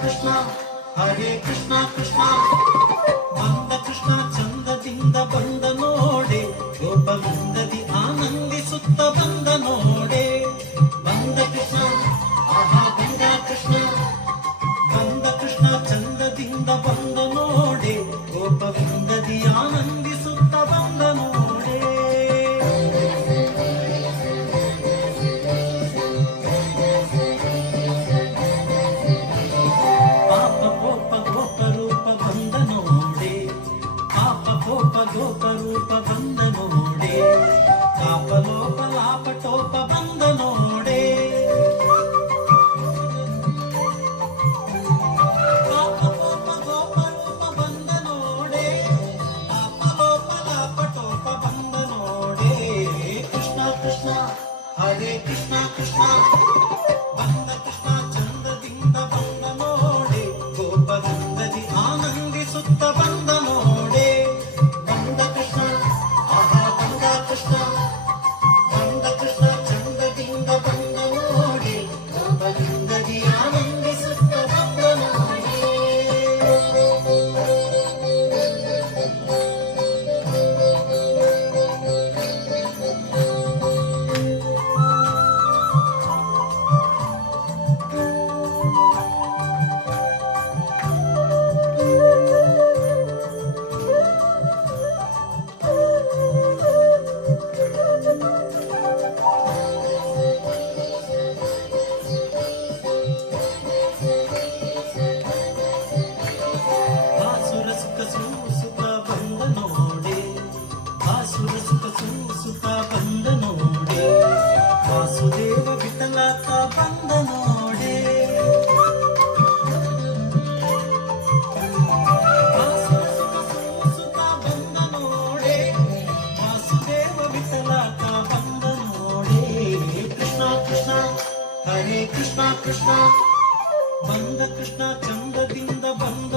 ಕೃಷ್ಣ ಹರೇ ಕೃಷ್ಣ ಕೃಷ್ಣ ಬಂದ ಕೃಷ್ಣ ಚಂದದಿಂದ ಬಂದ ನೋಡೆ ಗೋಪವೃಂದದಿ ಆನಂದಿಸುತ್ತ ಬಂದ ನೋಡೆ ಬಂದ ಕೃಷ್ಣ ಆಹಾ ಬಂದ ಕೃಷ್ಣ ಬಂದ ಕೃಷ್ಣ ಚಂದದಿಂದ ಬಂದ ನೋಡೆ ಗೋಪವೃಂದದಿ ಆನಂದಿಸುತ್ತ ಬಂದ ನೋಡೆ ಪಾಪ ಕೋಪ ಗೋಪ ರೂಪ ಬಂದ ನೋಡೆ ಪಾಪ ಕೋಪ ಗೋಪ ರೂಪ ಬಂದ ನೋಡೆ ಪಾಪ ಲೋಪ ಲಾಪ ಟೋಪ ಬಂದ ನೋಡೆ ಪಾಪ ಕೋಪ ಗೋಪ ರೂಪ ಬಂದ ನೋಡೆ ಪಾಪ ಲೋಪ ಲಾಪ ಟೋಪ ಬಂದ ನೋಡೆ ಕೃಷ್ಣ ಕೃಷ್ಣ ಹರೇ ಕೃಷ್ಣ ಕೃಷ್ಣ ಬಂದ ಕೃಷ್ಣ ಚಂದದಿಂದ ಬಂದ ನೋಡೆ ಗೋಪವೃಂದದಿ ಆನಂದಿಸುತ್ತ ಬಂದ ನೋಡೆ ಬಂದ ಕೃಷ್ಣ ಆಹಾ ಬಂದ ಕೃಷ್ಣ ಬಂದ ಕೃಷ್ಣ ಚಂದದಿಂದ ಬಂದ ನೋಡೆ ಗೋಪವೃಂದದಿ ಆನಂದಿಸುತ್ತ ಬಂದ ನೋಡೆ ಬಾಸುರ ಸುಖ ಸೂಸುತ್ತ ಬಂದ ನೋಡೆ ಬಾಸುರ ಸುಖ ಸೂಸುತ್ತ ಬಂದ ನೋಡೆ ವಾಸುದೇವ ವಿಠಲಾತ ಬಂದ ನೋಡೆ ಬಾಸುರ ಸುಖ ಸೂಸುತ್ತ ಬಂದ ನೋಡೆ ವಾಸುದೇವ ವಿಠಲಾತ ಬಂದ ನೋಡೆ ಕೃಷ್ಣ ಕೃಷ್ಣ ಹರೇ ಕೃಷ್ಣ ಕೃಷ್ಣ ಬಂದ ಕೃಷ್ಣ ಚಂದದಿಂದ ಬಂದ